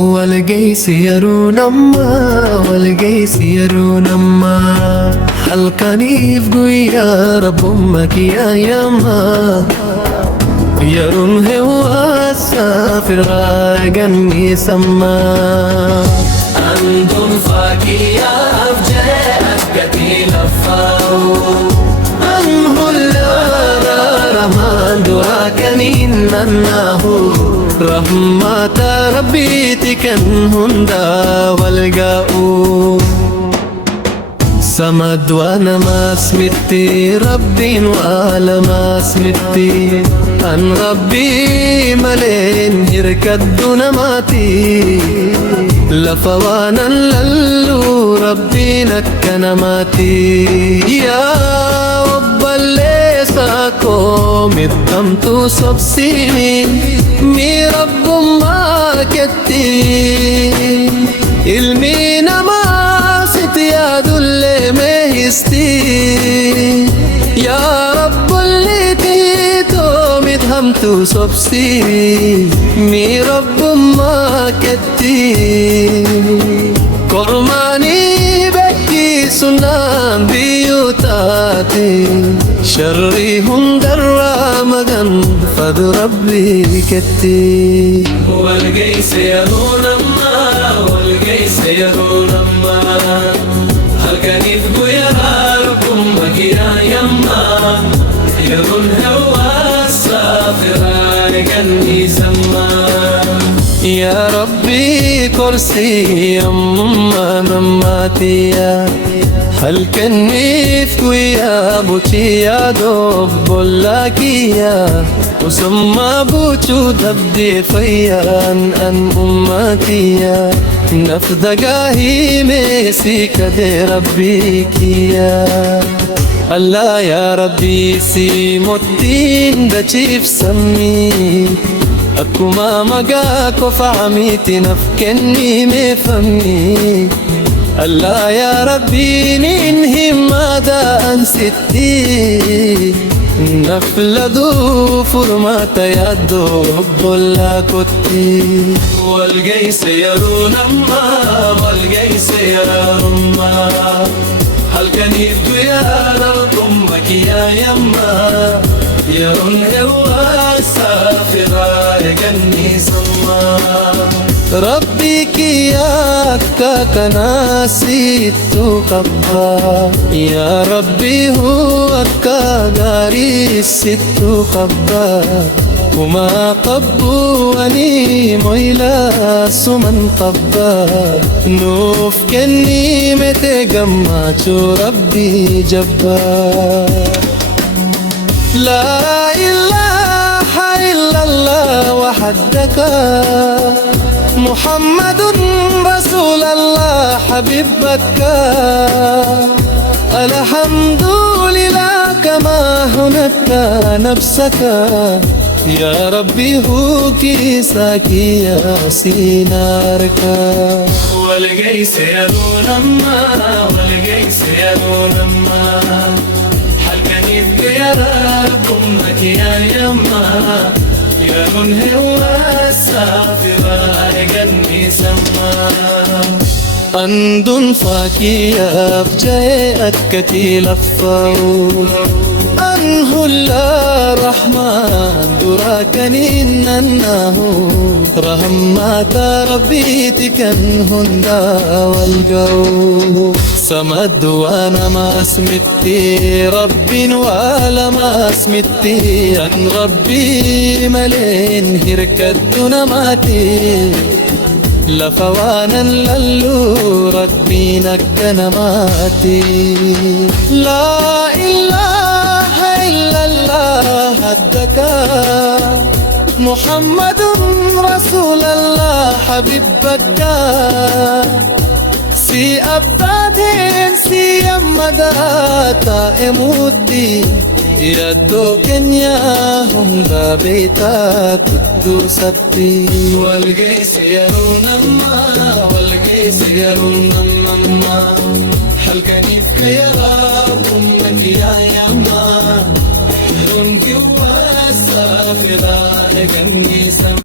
والقيس يرونما والقيس يرونما القنيف قويا رب أمك يا يما يرون هو السافر غاقني سما أنتم فاكيا أفجأت قتيل الفاو أنه رحمن دراكني إنه رحمة ربي تكن هندا والقاؤ سمد وانا ما سمتي ربي وعلى ما سمتي أن ربي ملين هركد دون ماتي لفوانا للو ربي نكنا ماتي يا رب اللي ساكو مدمتو سبسيني مي رب ما كتي المينا ما ستياد اللي مهستي يا رب اللي تيتو مدهمتو سبسي مي رب ما كتي قرماني بكي سنان بيوتاتي شري هندر مغن فد ربي كتي والقيس يرون ما والقيس يرون ما القنيف قويا لكم مكيا يما يرون هوا السافر قني سما يا ربي كرسي يما نماتيا هل كنيف ويا بوتي يا دوب ولاكيا وسما بوتو دبدي فيا أن أماتيا نفدقاهي ميسي كدي ربي كيا الله يا ربي سي متين دجيف سمي أكما مقاكو فعميتي نفكني مفمي الله يا ربي ننهي ماذا أنستي نفلدو فرمات يدو بلا كتي والقيس يرون ما والقيس يرون ما هل كنيف يا لكم مكيا يما يرون هو السافر يقني سما ربي كياك كناسيت قبا يا ربي هو كغاري ست قبا وما قبواني ميلا سمن قبا نوف كني متجمعت ربي جبا لا إله إلا الله وحدك محمد رسول الله حبيبك الحمد لله كما هنت نفسك يا ربي هو كيساك يا سينارك والقيس يرون ما والقيس يرون ما حل كنيف يراكم مك يا يما يرون هو السافر يقني سما أندن فاكيا بجاءت كتيل الفاو أنه الرحمن دراكني إنه رحمة ربي تكن هندا والقو سمد وانا ما اسمتي ربي ولا ما اسمتي أن ربي ملين هركدنا ماتي لفوانا للو ربي نكنا ماتي لا إله إلا الله هدك محمد رسول الله حبيبك سي أبدادين سي يمداتا امودي يدو كنيا هم بيتا كدو سبتي والقيس يرون ما والقيس يرون ما حل كنيف كيرا أمك يا يما يرون جوا السافرة يقني سم